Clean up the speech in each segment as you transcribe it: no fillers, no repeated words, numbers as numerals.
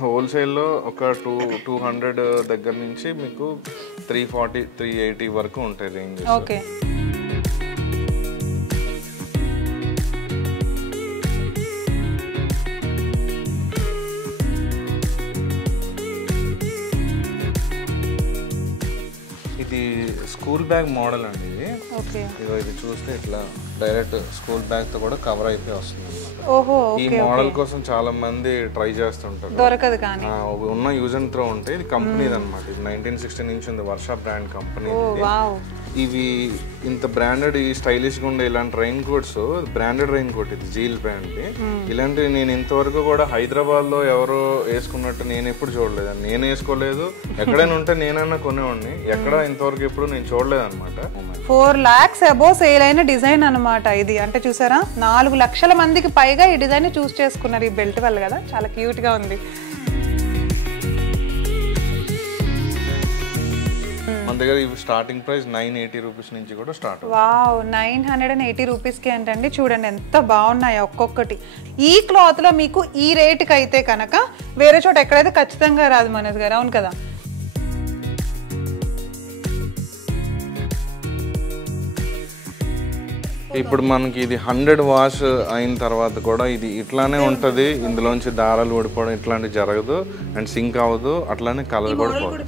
హోల్సేల్లో ఒక 200 దగ్గర నుంచి మీకు 340 380 వరకు ఉంటాయి రేంజ్. ఓకే. ఇది స్కూల్ బ్యాగ్ మోడల్ అండి. ఇది ఇది చూస్తే ఇట్లా డైరెక్ట్ స్కూల్ బ్యాగ్ తో కూడా కవర్ అయిపోయి వస్తుంది. ఈ మోడల్ కోసం చాలా మంది ట్రై చేస్తుంటారు, దొరకదు. కానీ ఉన్న యూజ్ అండ్ త్రో ఉంటే ఇది కంపెనీది అనమాట. ఇది 1960 నుంచి ఉంది, వర్ష బ్రాండ్ కంపెనీ. ఇవి ఇంత బ్రాండెడ్ ఈ స్టైలిష్ గా ఉండే ఇలాంటి raincoats, branded raincoat ఇది జీల్ బ్రాండ్. ఇలాంటివి నేను ఇంతవరకు కూడా హైదరాబాద్ లో ఎవరో వేసుకున్నట్టు నేను ఎప్పుడు చూడలేదు. నేను వేసుకోలేదు, ఎక్కడైనా ఉంటే నేనన్నా కొనేవాడిని, ఎక్కడ ఇంతవరకు ఎప్పుడు నేను చూడలేదు అనమాట. 4 lakhs అబోవ్ సేల్ అయిన డిజైన్ అనమాట ఇది. అంటే చూసారా, 4 లక్షల మందికి పైగా ఈ డిజైన్ చూస్ చేసుకున్నారు ఈ బెల్ట్ వల్ల కదా. చాలా క్యూట్ గా ఉంది. మన దగ్గర ఇవి స్టార్టింగ్ ప్రైస్ 980 రూపీస్ నుంచి కూడా స్టార్ట్. వావ్, 980 రూపీస్కి ఏంటండి. చూడండి ఎంత బాగున్నాయి ఒక్కొక్కటి. ఈ క్లాత్ లో మీకు ఈ రేటుకి అయితే కనుక వేరే చోట ఎక్కడైతే ఖచ్చితంగా రాదు మనోజ్ గారు, అవును కదా. ఇప్పుడు మనకి ఇది 100 వాష్ అయిన తర్వాత కూడా ఇది ఇట్లానే ఉంటది. ఇందులోంచి దారాలు ఊడిపోవడం ఇట్లాంటి జరగదు, అండ్ సింక్ అవ్వదు, అట్లానే కలర్ కూడా పోదు.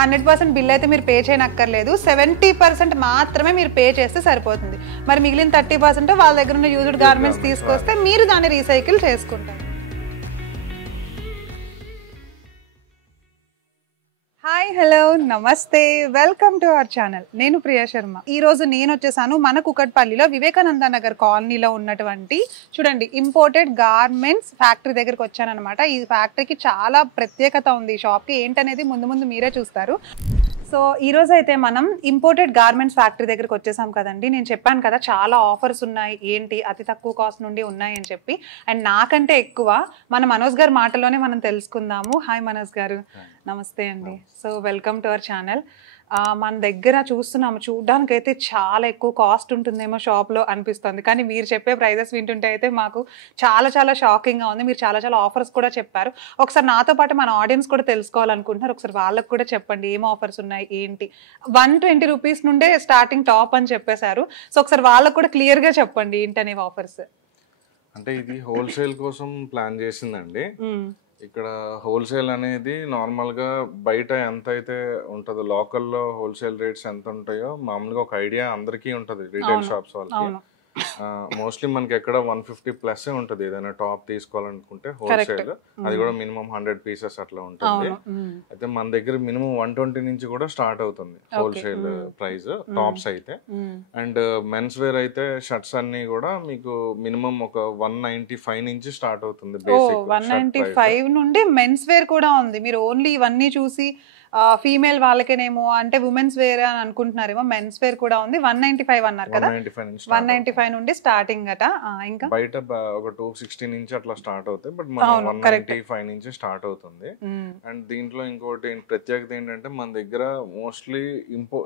100% బిల్ అయితే మీరు పే చేయనక్కర్లేదు. 70% మాత్రమే మీరు పే చేస్తే సరిపోతుంది. మరి మిగిలిన 30% వాళ్ళ దగ్గర ఉన్న యూజ్డ్ గార్మెంట్స్ తీసుకొస్తే మీరు దాన్ని రీసైకిల్ చేసుకుంటారు. హాయ్, హలో, నమస్తే, వెల్కమ్ టు అవర్ ఛానల్. నేను ప్రియా శర్మ. ఈ రోజు నేను వచ్చేసాను మన కుకట్పల్లిలో వివేకానంద నగర్ కాలనీలో ఉన్నటువంటి చూడండి ఇంపోర్టెడ్ గార్మెంట్స్ ఫ్యాక్టరీ దగ్గరకు వచ్చానమాట. ఈ ఫ్యాక్టరీకి చాలా ప్రత్యేకత ఉంది. ఈ షాప్కి ఏంటనేది ముందు ముందు మీరే చూస్తారు. సో ఈ రోజు అయితే మనం ఇంపోర్టెడ్ గార్మెంట్స్ ఫ్యాక్టరీ దగ్గరకు వచ్చేసాం కదండి. నేను చెప్పాను కదా చాలా ఆఫర్స్ ఉన్నాయి, ఏంటి అతి తక్కువ కాస్ట్ నుండి ఉన్నాయి అని చెప్పి. అండ్ నాకంటే ఎక్కువ మన మనోజ్ గారి మాటలోనే మనం తెలుసుకుందాము. హాయ్ మనోజ్ గారు, నమస్తే అండి. So welcome to our channel. మన దగ్గర చూస్తున్నాము, చూడడానికైతే చాలా ఎక్కువ కాస్ట్ ఉంటుందేమో షాప్లో అనిపిస్తుంది, కానీ మీరు చెప్పే ప్రైజెస్ వింటుంటే అయితే మాకు చాలా చాలా షాకింగ్గా ఉంది. మీరు చాలా చాలా ఆఫర్స్ కూడా చెప్పారు. ఒకసారి నాతో పాటు మన ఆడియన్స్ కూడా తెలుసుకోవాలనుకుంటున్నారు, ఒకసారి వాళ్ళకు కూడా చెప్పండి ఏం ఆఫర్స్ ఉన్నాయి ఏంటి. 120 రూపీస్ నుండే స్టార్టింగ్ టాప్ అని చెప్పేశారు. సో ఒకసారి వాళ్ళకు కూడా క్లియర్గా చెప్పండి ఏంటనేవి ఆఫర్స్. అంటే ఇది హోల్సేల్ కోసం ప్లాన్ చేసిందండి. ఇక్కడ హోల్సేల్ అనేది నార్మల్ గా బయట ఎంత అయితే ఉంటుందో, లోకల్లో హోల్సేల్ రేట్స్ ఎంత ఉంటాయో మామూలుగా ఒక ఐడియా అందరికీ ఉంటుంది రీటైల్ షాప్స్ వాళ్ళకి. మోస్ట్లీ మనకి ఎక్కడ 150 ప్లస్ ఉంటుంది ఏదైనా టాప్ తీసుకోవాలనుకుంటే హోల్సేల్, అది కూడా మినిమం 100 పీసెస్ అట్లా ఉంటుంది. అయితే మన దగ్గర మినిమం 120 నుంచి కూడా స్టార్ట్ అవుతుంది హోల్సేల్ ప్రైస్ టాప్స్ అయితే. అండ్ మెన్స్ వేర్ అయితే షర్ట్స్ అన్ని కూడా మీకు మినిమం ఒక 195 నుంచి స్టార్ట్ అవుతుంది. బేసిక్ 195 నుండి మెన్స్ వేర్ కూడా ఉంది. మీరు ఓన్లీ ఇవన్నీ చూసి ఫీమేల్ వాళ్ళకేనేమో అంటే ఉమెన్స్ వేర్ అని అనుకుంటున్నారేమో, మెన్స్ వేర్ కూడా ఉంది. 195 అన్నారు కదా, 195 నుండి స్టార్టింగ్ అట. ఇంకా బయట ఒక 260 నుంచి అట్లా స్టార్ట్ అవుతాయి, బట్ మనం 195 నుంచి స్టార్ట్ అవుతుంది. అండ్ దీంట్లో ఇంకోటి ప్రత్యేకత ఏంటంటే మన దగ్గర మోస్ట్లీ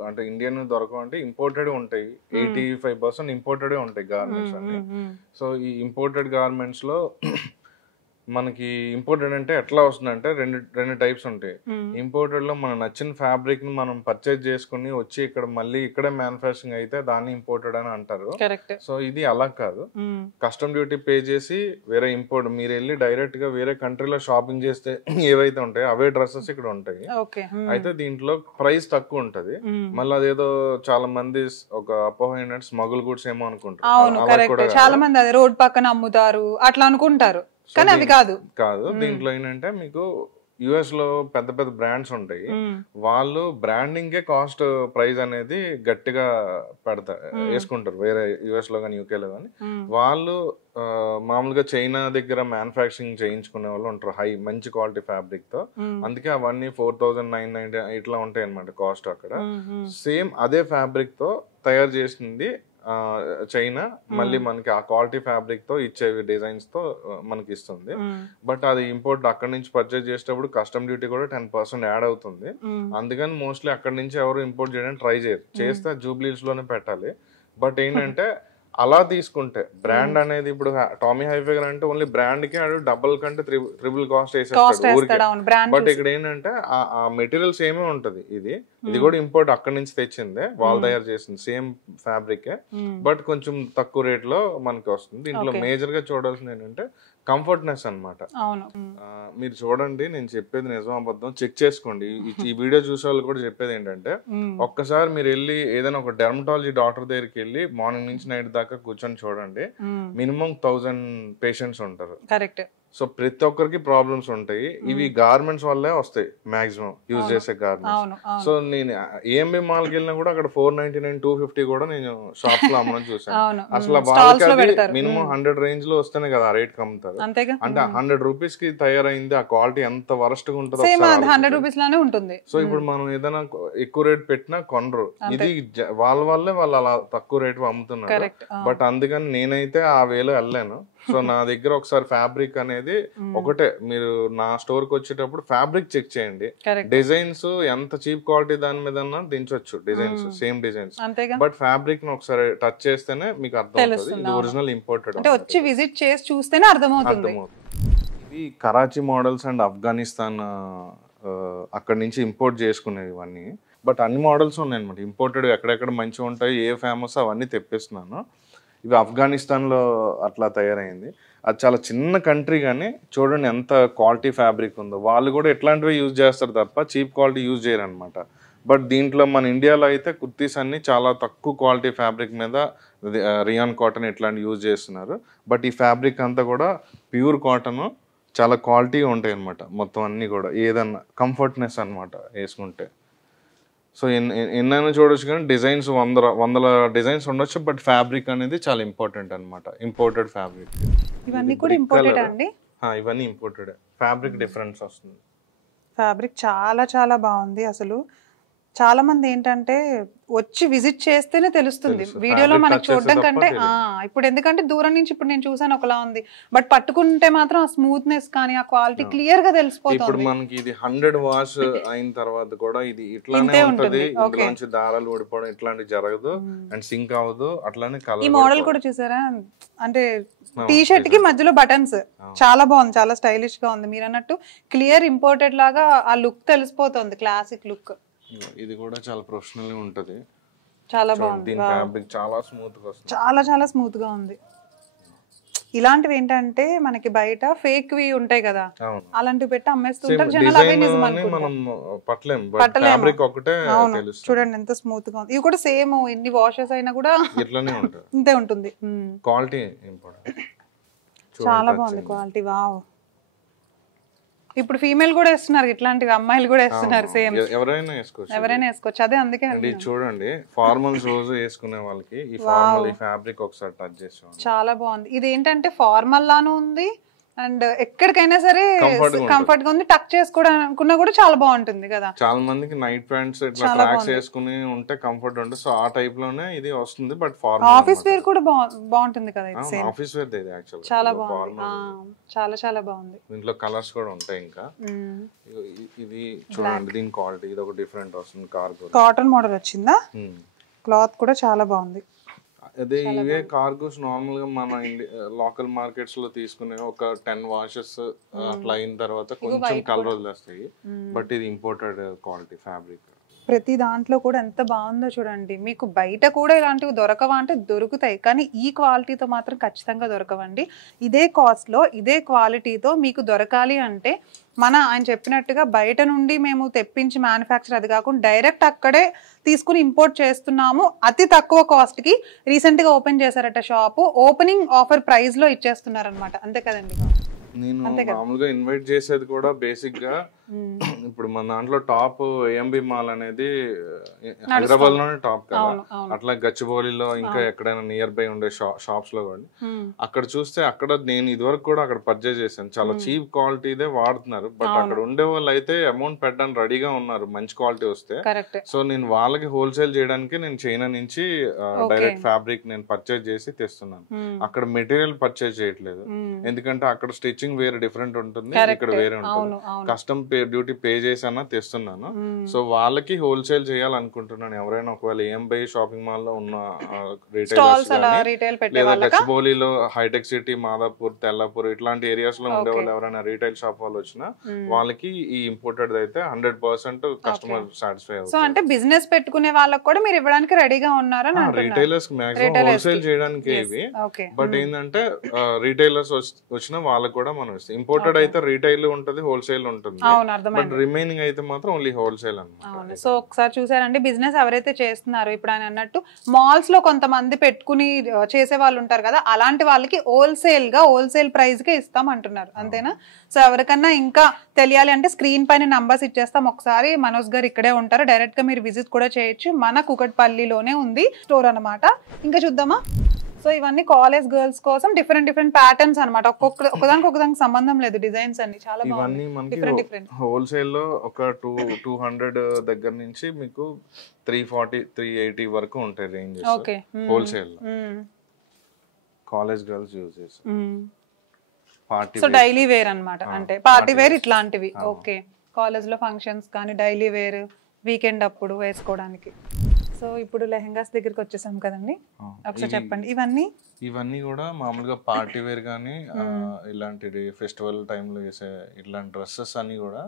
అంటే ఇండియన్ దొరకవు, అంటే ఇంపోర్టెడ్ ఉంటాయి. 85% ఇంపోర్టెడ్ ఉంటాయి గార్మెంట్స్ అన్ని. సో ఈ ఇంపోర్టెడ్ గార్మెంట్స్ లో మనకి ఇంపోర్టెడ్ అంటే ఎట్లా వస్తుందంటే రెండు టైప్స్ ఉంటాయి. ఇంపోర్టెడ్ లో మనం నచ్చిన ఫ్యాబ్రిక్ ని మనం పర్చేజ్ చేసుకుని వచ్చి ఇక్కడ మళ్ళీ ఇక్కడే మ్యానుఫ్యాక్చరింగ్ అయితే దాన్ని ఇంపోర్టెడ్ అని అంటారు. సో ఇది అలా కాదు, కస్టమ్ డ్యూటీ పే చేసి వేరే ఇంపోర్ట్ మీరు వెళ్ళి డైరెక్ట్ గా వేరే కంట్రీలో షాపింగ్ చేస్తే ఏవైతే ఉంటాయో అవే డ్రెస్సెస్ ఇక్కడ ఉంటాయి. అయితే దీంట్లో ప్రైస్ తక్కువ ఉంటది. మళ్ళీ అదేదో చాలా మంది ఒక అపోహ ఏంటంటే స్మగుల్ గుడ్స్ ఏమో అనుకుంటారు. చాలా మంది అదే రోడ్ పక్కన అమ్ముతారు అట్లా అనుకుంటారు, కానీ అవి కాదు. దీంట్లో ఏంటంటే మీకు యుఎస్ లో పెద్ద పెద్ద బ్రాండ్స్ ఉంటాయి, వాళ్ళు బ్రాండింగ్ కే కాస్ట్ ప్రైస్ అనేది గట్టిగా వేసుకుంటారు. వేరే యుఎస్ లో కానీ యూకే లో కానీ వాళ్ళు మామూలుగా చైనా దగ్గర మ్యానుఫ్యాక్చరింగ్ చేయించుకునే వాళ్ళు ఉంటారు మంచి క్వాలిటీ ఫ్యాబ్రిక్ తో. అందుకే అవన్నీ 4990 ఇట్లా ఉంటాయి అనమాట కాస్ట్ అక్కడ. సేమ్ అదే ఫ్యాబ్రిక్ తో తయారు చేసింది చైనా మళ్ళీ మనకి ఆ క్వాలిటీ ఫ్యాబ్రిక్ తో ఇచ్చేవి డిజైన్స్ తో మనకి ఇస్తుంది. బట్ అది ఇంపోర్ట్ అక్కడ నుంచి పర్చేజ్ చేసేటప్పుడు కస్టమ్ డ్యూటీ కూడా 10% యాడ్ అవుతుంది. అందుకని మోస్ట్లీ అక్కడ నుంచి ఎవరు ఇంపోర్ట్ చేయడానికి ట్రై చేయరు. చేస్తే జూబ్లీస్ లోనే పెట్టాలి. బట్ ఏంటంటే అలా తీసుకుంటే బ్రాండ్ అనేది ఇప్పుడు టామీ హైల్ఫిగర్ అంటే ఓన్లీ బ్రాండ్ కి డబుల్ కంటే ట్రిపుల్ కాస్ట్ వేసేస్తాడు ఊరికి. బట్ ఇక్కడ ఏంటంటే ఆ మెటీరియల్స్ ఏమే ఉంటది. ఇది కూడా ఇంపోర్ట్ అక్కడి నుంచి తెచ్చిందే, వాళ్ళు తయారు చేసింది సేమ్ ఫ్యాబ్రిక్, బట్ కొంచెం తక్కువ రేట్ లో మనకి వస్తుంది. దీంట్లో మేజర్ గా చూడాల్సింది ఏంటంటే కంఫర్ట్నెస్ అన్నమాట. మీరు చూడండి, నేను చెప్పేది నిజం అబద్ధం చెక్ చేసుకోండి. ఈ వీడియో చూసే వాళ్ళు కూడా చెప్పేది ఏంటంటే, ఒక్కసారి మీరు వెళ్ళి ఏదైనా ఒక డెర్మటాలజీ డాక్టర్ దగ్గరికి వెళ్ళి మార్నింగ్ నుంచి నైట్ దాకా కూర్చొని చూడండి, మినిమం 1000 పేషెంట్స్ ఉంటారు. కరెక్ట్. సో ప్రతి ఒక్కరికి ప్రాబ్లమ్స్ ఉంటాయి. ఇవి గార్మెంట్స్ వల్లే వస్తాయి మాక్సిమం యూజ్ చేసే గార్మెంట్స్. సో నేను ఏఎంబి మాల్కి వెళ్ళినా కూడా అక్కడ 499, 250 కూడా నేను షాప్స్ లో అమ్మడం చూసాను. అసలు వాళ్ళకి మినిమం 100 రేంజ్ లో వస్తేనే కదా ఆ రేట్ కి అమ్ముతారు. అంటే 100 రూపీస్ కి తయారైంది, ఆ క్వాలిటీ ఎంత వరస్ట్ గా ఉంటుందో 100 రూపీస్ లానే ఉంటుంది. సో ఇప్పుడు మనం ఏదైనా ఎక్కువ రేట్ పెట్టినా కొనరు. ఇది వాళ్ళ వల్లే వాళ్ళు అలా తక్కువ రేట్ అమ్ముతున్నారు. బట్ అందుకని నేనైతే ఆ వేలో వెళ్ళాను. సో నా దగ్గర ఒకసారి ఫ్యాబ్రిక్ అనేది ఒకటే, మీరు నా స్టోర్ కి వచ్చేటప్పుడు ఫ్యాబ్రిక్ చెక్ చేయండి. డిజైన్స్ ఎంత చీప్ క్వాలిటీ దాని మీద దించొచ్చు, designs same designs, but fabric ని ఒకసారి టచ్ చేస్తేనే మీకు అర్థం అవుతుంది ఇది ఒరిజినల్ ఇంపోర్టెడ్. వచ్చి విజిట్ చేసి చూస్తేనే అర్థమవుతుంది. ఇవి కరాచీ మోడల్స్ అండ్ ఆఫ్ఘనిస్తాన్ అక్కడి నుంచి ఇంపోర్ట్ చేసుకునేవి ఇవన్నీ. బట్ అన్ని మోడల్స్ ఉన్నాయి అనమాట ఇంపోర్టెడ్. ఎక్కడెక్కడ మంచిగా ఉంటాయి, ఏ ఫేమస్ అవన్నీ తెప్పిస్తున్నాను. ఇవి ఆఫ్ఘనిస్తాన్లో అట్లా తయారైంది. అది చాలా చిన్న కంట్రీ, కానీ చూడండి ఎంత క్వాలిటీ ఫ్యాబ్రిక్ ఉందో. వాళ్ళు కూడా ఎట్లాంటివి యూజ్ చేస్తారు తప్ప చీప్ క్వాలిటీ యూజ్ చేయరు అనమాట. బట్ దీంట్లో మన ఇండియాలో అయితే కుర్తీస్ అన్ని చాలా తక్కువ క్వాలిటీ ఫ్యాబ్రిక్ మీద రియాన్ కాటన్ ఇట్లాంటివి యూజ్ చేస్తున్నారు. బట్ ఈ ఫ్యాబ్రిక్ అంతా కూడా ప్యూర్ కాటన్, చాలా క్వాలిటీగా ఉంటాయి అనమాట. మొత్తం అన్నీ కూడా ఏదన్నా కంఫర్ట్నెస్ అనమాట వేసుకుంటే. సో ఎన్నైనా చూడొచ్చు, కానీ డిజైన్స్ వందల డిజైన్స్ ఉండొచ్చు, బట్ ఫ్యాబ్రిక్ అనేది చాలా ఇంపార్టెంట్ అనమాట. Imported fabric. ఇవన్నీ కూడా ఇంపోర్టెడ్ అండి? ఇవన్నీ ఇంపోర్టెడ్. ఫ్యాబ్రిక్ డిఫరెన్స్ వస్తుంది. ఫ్యాబ్రిక్ చాలా చాలా బాగుంది. అసలు చాలా మంది ఏంటంటే వచ్చి విజిట్ చేస్తేనే తెలుస్తుంది, వీడియోలో మనకి చూడడం కంటే. ఇప్పుడు ఎందుకంటే దూరం నుంచి ఇప్పుడు నేను చూసాను ఒకలా ఉంది, బట్ పట్టుకుంటే మాత్రం ఆ స్మూత్నెస్ కానీ ఆ క్వాలిటీ క్లియర్ గా తెలిసిపోతుంది. ఇప్పుడు మనకి ఇది 100 వాష్ అయిన తర్వాత కూడా ఇది ఇట్లానే ఉంటది. ఇందులోంచి దారాలు ఊడిపోవడం ఇట్లాంటివి జరగదు, అండ్ సింక్ అవ్వదు. అట్లానే కలర్. ఈ మోడల్ కూడా చూసారా, అంటే టీ షర్ట్ కి మధ్యలో బటన్స్ చాలా బాగుంది, చాలా స్టైలిష్ గా ఉంది. మీరు అన్నట్టు క్లియర్ ఇంపోర్టెడ్ లాగా ఆ లుక్ తెలిసిపోతుంది, క్లాసిక్ లుక్. ఇది కూడా చాలా ప్రొఫెషనల్ గా ఉంటది. చాలా బాగుంది. ఫ్యాబ్రిక్ చాలా స్మూత్ గా వస్తుంది, చాలా చాలా స్మూత్ గా ఉంది. ఇలాంటివి ఏంటంటే మనకి బయట ఫేక్ వి ఉంటాయి కదా, అలాంటివి పెట్టి అమ్మేస్తుంటారు జనాలు. అవే నిజం అనుకుంటారు. చూడండి ఎంత స్మూత్ గా ఉంది. ఇవి కూడా సేమ్ ఎన్ని వాషెస్ అయినా కూడా ఇట్లానే ఉంటుంది, ఇంతే ఉంటుంది. క్వాలిటీ చాలా బాగుంది క్వాలిటీ. వావ్. ఇప్పుడు ఫీమేల్ కూడా వేస్తున్నారు ఇట్లాంటివి, అమ్మాయిలు కూడా వేస్తున్నారు. సేమ్ ఎవరైనా వేసుకోవచ్చు. అదే అందుకే చూడండి ఫార్మల్స్ రోజు వేసుకునే వాళ్ళకి ఈ ఫార్మల్ ఈ ఫ్యాబ్రిక్ ఒకసారి టచ్ చేసాం. చాలా బాగుంది. ఇది ఏంటంటే ఫార్మల్ లాను ఉంది, అండ్ ఎక్కడికైనా సరే కంఫర్ట్ గా ఉంది. టక్ చేసుకోవడానికి కూడా చాలా బాగుంటుంది కదా. చాలా మందికి నైట్ ప్యాంట్స్ ఇట్లా ట్రాక్స్ వేసుకుని ఉంటే కంఫర్ట్ ఉంటుంది. సో ఆ టైప్ లోనే ఇది వస్తుంది. బట్ ఫార్మల్ ఆఫీస్ వేర్ కూడా బాగుంటుంది కదా. ఆఫీస్ వేర్ ఇది యాక్చువల్లీ చాలా బాగుంది, చాలా చాలా బాగుంది. దీంట్లో కలర్స్ కూడా ఉంటాయి. ఇంకా ఇది చూడండి, దీని క్వాలిటీ ఇది ఒక డిఫరెంట్ వస్తుంది. కాటన్ మోడల్ వచ్చిందా, క్లాత్ కూడా చాలా బాగుంది. అదే ఇవే కార్గోస్ నార్మల్ గా మన లోకల్ మార్కెట్స్ లో తీసుకునే ఒక 10 వాషెస్ అట్లా అయిన తర్వాత కొంచెం కలర్ వదిలేస్తాయి. బట్ ఇది ఇంపోర్టెడ్ క్వాలిటీ ఫ్యాబ్రిక్. ప్రతి దాంట్లో కూడా ఎంత బాగుందో చూడండి. మీకు బయట కూడా ఇలాంటివి దొరకవా అంటే దొరుకుతాయి, కానీ ఈ క్వాలిటీతో మాత్రం ఖచ్చితంగా దొరకవండి. ఇదే కాస్ట్లో ఇదే క్వాలిటీతో మీకు దొరకాలి అంటే ఆయన చెప్పినట్టుగా బయట నుండి మేము తెప్పించి మ్యానుఫ్యాక్చర్ అది కాకుండా డైరెక్ట్ అక్కడే తీసుకుని ఇంపోర్ట్ చేస్తున్నాము అతి తక్కువ కాస్ట్కి. రీసెంట్గా ఓపెన్ చేశారట షాపు, ఓపెనింగ్ ఆఫర్ ప్రైస్ లో ఇచ్చేస్తున్నారు అనమాట. అంతే కదండి. నేను మామూలుగా ఇన్వైట్ చేసేది కూడా బేసిక్ గా ఇప్పుడు మన దాంట్లో టాప్ ఏఎంబి మాల్ అనేది హైదరాబాద్ లోనే టాప్ కదా. అట్లా గచ్చిబౌలిలో ఇంకా ఎక్కడైనా నియర్ బై ఉండే షాప్స్ లో కూడా అక్కడ చూస్తే అక్కడ నేను ఇదివరకు కూడా అక్కడ పర్చేజ్ చేశాను. చాలా చీప్ క్వాలిటీదే వాడుతున్నారు. బట్ అక్కడ ఉండే వాళ్ళు అయితే అమౌంట్ పెట్టడానికి రెడీగా ఉన్నారు మంచి క్వాలిటీ వస్తే. సో నేను వాళ్ళకి హోల్సేల్ చేయడానికి నేను చైనా నుంచి డైరెక్ట్ ఫ్యాబ్రిక్ నేను పర్చేజ్ చేసి తెస్తున్నాను. అక్కడ మెటీరియల్ పర్చేజ్ చేయట్లేదు, ఎందుకంటే అక్కడ స్టిచ్చింగ్ వేరే డిఫరెంట్ ఉంటుంది, ఇక్కడ వేరే ఉంటుంది. కస్టమ్ డ్యూటీ పే చేసానా తెస్తున్నాను. సో వాళ్ళకి హోల్సేల్ చేయాలనుకుంటున్నాను. ఎవరైనా ఒకవేళ ఏఎంబై షాపింగ్ మాల్ లో ఉన్న రీటైలర్స్ లేదా గచ్చిబౌలిలో, హైటెక్ సిటీ, మాదాపూర్, తెల్లాపూర్ ఇట్లాంటి ఏరియాస్ లో ఉండే వాళ్ళు ఎవరైనా రీటైల్ షాప్ వాళ్ళు వచ్చినా వాళ్ళకి ఈ ఇంపోర్టెడ్ అయితే 100% కస్టమర్ సాటిస్ఫై అవుతుంది. సో అంటే బిజినెస్ పెట్టుకునే వాళ్ళకి కూడా మీరు ఇవ్వడానికి రెడీగా ఉన్నారని రీటైలర్స్ మాక్సిమం హోల్సేల్ చేయడానికి ఇవి. బట్ ఏంటంటే రీటైలర్స్ వచ్చిన వాళ్ళకి కూడా మనం ఇస్తాం. ఇంపోర్టెడ్ అయితే రీటైల్ ఉంటది, హోల్సేల్ ఉంటుంది. బట్ రిమైనింగ్ అయితే మాత్రం ఓన్లీ హోల్సేల్ అన్నమాట. సో ఒకసారి చూసారండి, బిజినెస్ ఎవరైతే చేస్తున్నారో ఇప్పుడు ఆయన అన్నట్టు మాల్స్ లో కొంతమంది పెట్టుకుని చేసే వాళ్ళు ఉంటారు కదా, అలాంటి వాళ్ళకి హోల్సేల్ ప్రైస్ కే ఇస్తాం అంటున్నారు, అంతేనా? సో ఎవరికన్నా ఇంకా తెలియాలి అంటే స్క్రీన్ పైన నంబర్స్ ఇచ్చేస్తాం. ఒకసారి మనోజ్ గారు ఇక్కడే ఉంటారు, డైరెక్ట్ గా మీరు విజిట్ కూడా చేయొచ్చు. మన కుకట్పల్లిలోనే ఉంది స్టోర్ అన్నమాట. ఇంకా చూద్దామా? సో ఇవన్నీ కాలేజ్ గర్ల్స్ కోసం డిఫరెంట్ ప్యాటర్న్స్ అన్నమాట. ఒకదానికి సంబంధం లేదు, డిజైన్స్ అన్ని చాలా బాగున్నాయి. హోల్సేల్ లో ఒక 200 దగ్గర నుంచి మీకు 340, 380 వరకు ఉంటాయి రేంజ్ హోల్సేల్ లో. కాలేజ్ గర్ల్స్ యూజ్ చేస్తారు. సో డైలీ వేర్ అన్నమాట, అంటే పార్టీ వేర్ ఇట్లాంటివి. ఓకే, కాలేజ్ లో ఫంక్షన్స్ కానీ డైలీ వేర్, వీకెండ్ అప్పుడు వేసుకోవడానికి. సో ఇప్పుడు లెహెంగాస్ దగ్గరికి వచ్చేసాం కదండి, ఒకసారి చెప్పండి. ఇవన్నీ కూడా మామూలుగా పార్టీ వేర్ కానీ ఇలాంటి ఫెస్టివల్ టైంలో వేసే ఇట్లాంటి డ్రెస్సెస్ అన్ని కూడా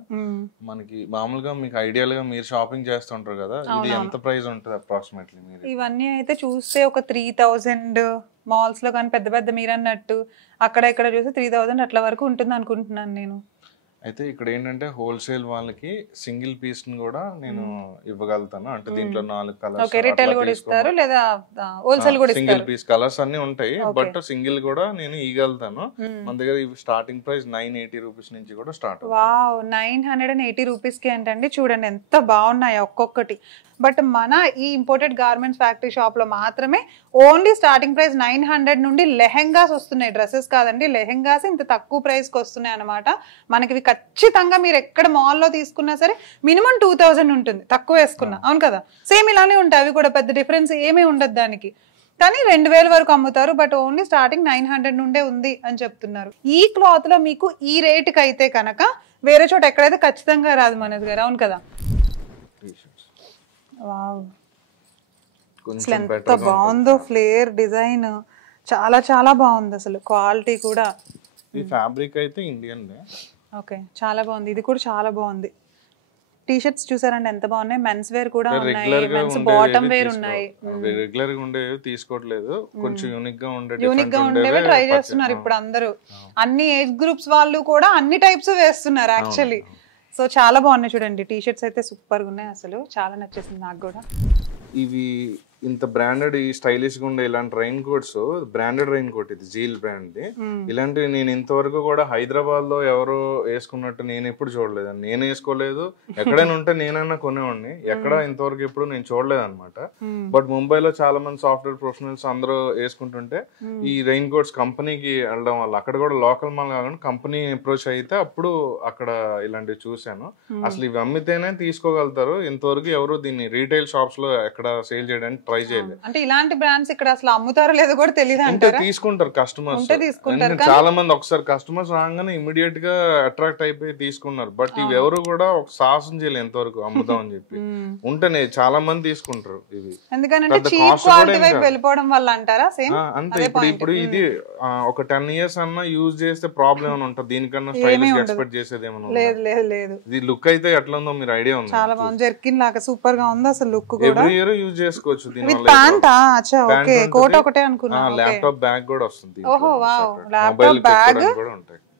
మనకి మామూలుగా మీకు ఐడియల్ గా మీరు షాపింగ్ చేస్తుంటారు కదా, ఇది ఎంత ప్రైస్ ఉంటుంది అప్రాక్సిమేట్లీ? ఇవన్నీ అయితే చూస్తే ఒక 3000 మాల్స్ లో కానీ పెద్ద మీరు అన్నట్టు అక్కడ ఇక్కడ చూస్తే 3000 అట్లా వరకు ఉంటుంది అనుకుంటున్నాను నేను. అయితే ఇక్కడ ఏంటంటే హోల్సేల్ వాళ్ళకి సింగిల్ పీస్ ని కూడా నేను ఇవ్వగలుగుతాను. అంటే దీంట్లో 4 కలర్స్ సింగిల్ పీస్ కలర్స్ అన్ని ఉంటాయి, బట్ సింగిల్ కూడా నేను ఇవ్వగలుగుతాను. మన దగ్గర స్టార్టింగ్ ప్రైస్ 980 రూపీస్ నుంచి కూడా స్టార్ట్. వావ్, 980 రూపీస్ కి ఏంటండి, చూడండి ఎంత బాగున్నాయి ఒక్కొక్కటి. బట్ మన ఈ ఇంపోర్టెడ్ గార్మెంట్స్ ఫ్యాక్టరీ షాప్ లో మాత్రమే ఓన్లీ స్టార్టింగ్ ప్రైస్ 900 నుండి లెహెంగాస్ వస్తున్నాయి, డ్రెస్సెస్ కాదండి, లెహెంగాస్ ఇంత తక్కువ ప్రైస్ కి వస్తున్నాయి అనమాట. మనకి ఖచ్చితంగా మీరు ఎక్కడ మాల్లో తీసుకున్నా సరే మినిమం 2000 ఉంటుంది, తక్కువ వేసుకున్నా. అవును కదా, సేమ్ ఇలానే ఉంటాయి అవి కూడా, పెద్ద డిఫరెన్స్ ఏమీ ఉండదు దానికి. కానీ 2000 వరకు అమ్ముతారు, బట్ ఓన్లీ స్టార్టింగ్ 900 నుండే ఉంది అని చెప్తున్నారు. ఈ క్లాత్ లో మీకు ఈ రేటుకి అయితే కనుక వేరే చోట ఎక్కడైతే ఖచ్చితంగా రాదు మనోజ్ గారు, అవును కదా? వావ్, అసలు ఎంత బాగుందో ఫ్లేర్ డిజైన్, చాలా బాగుంది అసలు, క్వాలిటీ కూడా. ఈ ఫ్యాబ్రిక్ అయితే ఇండియన్. ఓకే, చాలా బాగుంది, ఇది కూడా చాలా బాగుంది. టీ షర్ట్స్ చూసారండి ఎంత బాగున్నాయి, మెన్స్ వేర్ కూడా ఉన్నాయి, మెన్స్ బాటమ్ వేర్ ఉన్నాయి. రెగ్యులర్ గా ఉండేవి తీసుకోవట్లేదు, కొంచెం యూనిక్ గా ఉండేవి ట్రై చేస్తున్నారు ఇప్పుడు అందరూ. అన్ని ఏజ్ గ్రూప్స్ వాళ్ళు కూడా అన్ని టైప్స్ వేస్తున్నారు యాక్చువల్లీ. సో చాలా బాగున్నాయి చూడండి, టీ షర్ట్స్ అయితే సూపర్ గా ఉన్నాయి, అసలు చాలా నచ్చేసింది నాకు కూడా. ఇవి ఇంత బ్రాండెడ్ ఈ స్టైలిష్ గా ఉండే ఇలాంటి raincoats, branded raincoat ఇది జీల్ బ్రాండ్. ఇలాంటివి నేను ఇంతవరకు కూడా హైదరాబాద్ లో ఎవరు వేసుకున్నట్టు నేను ఎప్పుడు చూడలేదు, నేను వేసుకోలేదు. ఎక్కడైనా ఉంటే నేనైనా కొనేవాడిని, ఎక్కడ ఇంతవరకు ఎప్పుడు నేను చూడలేదు అనమాట. బట్ ముంబైలో చాలా మంది సాఫ్ట్వేర్ ప్రొఫెషనల్స్ అందరూ వేసుకుంటుంటే ఈ రైన్ కోట్స్ కంపెనీకి వెళ్ళడం వల్ల, అక్కడ కూడా లోకల్ మాల్ కాకుండా కంపెనీ అప్రోచ్ అయితే అప్పుడు అక్కడ ఇలాంటివి చూసాను. అసలు ఇవి అమ్మితేనే తీసుకోగలుగుతారు, ఇంతవరకు ఎవరు దీన్ని రీటైల్ షాప్స్ లో ఎక్కడ సేల్ చేయడానికి ట్రై చేయలేదు. అంటే ఇలాంటి బ్రాండ్స్ ఇక్కడ అసలు అమ్ముతారో లేదో కూడా తెలియదు అంటారా? తీసుకుంటారు కస్టమర్స్, చాలా మంది ఒకసారి కస్టమర్స్ రాగానే ఇమీడియట్ గా అట్రాక్ట్ అయిపోయి తీసుకున్నారు. బట్ ఇవి ఎవరు కూడా ఒక సాహసం చేయలేదు ఎంతవరకు అమ్ముదాం అని చెప్పి. ఉంటేనే చాలా మంది తీసుకుంటారు ఇవి, ఎందుకంటే చీప్ క్వాలిటీ వైపు వెళ్ళిపోవడం వల్ల అంటారా? సేమ్ అంతే. ఇప్పుడు ఇది ఒక 10 years అన్నా యూజ్ చేస్తే ప్రాబ్లం ఏమైనా ఉంటుంది, దీనికన్నా స్టైలిష్ గా ఎక్స్పెక్ట్ చేసేది ఏమైనా? లేదు. ఇది లుక్ అయితే ఎట్లా ఉందో మీరు ఐడియా ఉంది, చాలా బాగుంది, జర్కిన్ లాగా సూపర్ గా ఉంది అసలు లుక్ కూడా. ఎవ్రీ ఇయర్ యూజ్ చేసుకోవచ్చు. ల్యాప్టాప్ బ్యాగ్ కూడా వస్తుంది. ఓహో వావ్, ల్యాప్టాప్ బ్యాగ్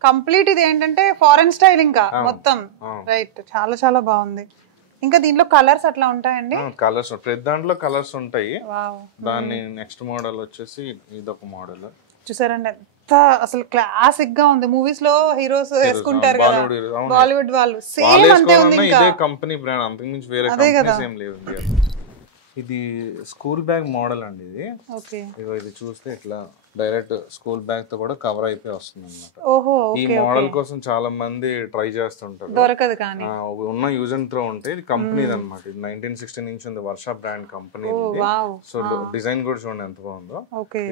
కంప్లీట్. ఇది ఏంటంటే ఫారెన్ స్టైల్ ఇంకా మొత్తం, రైట్? చాలా బాగుంది. ఇంకా దీంట్లో కలర్స్ అట్లా ఉంటాయండి? కలర్స్ ప్రతి దాంట్లో కలర్స్ ఉంటాయి. దాన్ని నెక్స్ట్ మోడల్ వచ్చేసి ఇదొక మోడల్ చూసారండి, ఎంత అసలు క్లాసిక్ గా ఉంది. మూవీస్ లో హీరోస్ వేసుకుంటారు కదా, బాలీవుడ్ వాళ్ళు, సేమ్ అంతే ఉంది. ఇదే కంపెనీ బ్రాండ్, అంతకు మించి వేరే కంపెనీస్ ఏం లేవు. ఇది స్కూల్ బ్యాగ్ మోడల్ అండి. ఇది ఇగో ఇది చూస్తే ఇట్లా డైరెక్ట్ స్కూల్ బ్యాగ్ తో కూడా కవర్ అయిపోయి వస్తుంది అనమాట. ఈ మోడల్ కోసం చాలా మంది ట్రై చేస్తుంటారు, దొరకదు. కానీ ఉన్న యూజ్ అండ్ త్రో ఉంటే ఇది కంపెనీది అనమాట. ఇది 1960 నుంచి ఉంది, వర్ష బ్రాండ్ కంపెనీ. సో డిజైన్ కూడా చూడండి ఎంత బాగుందో.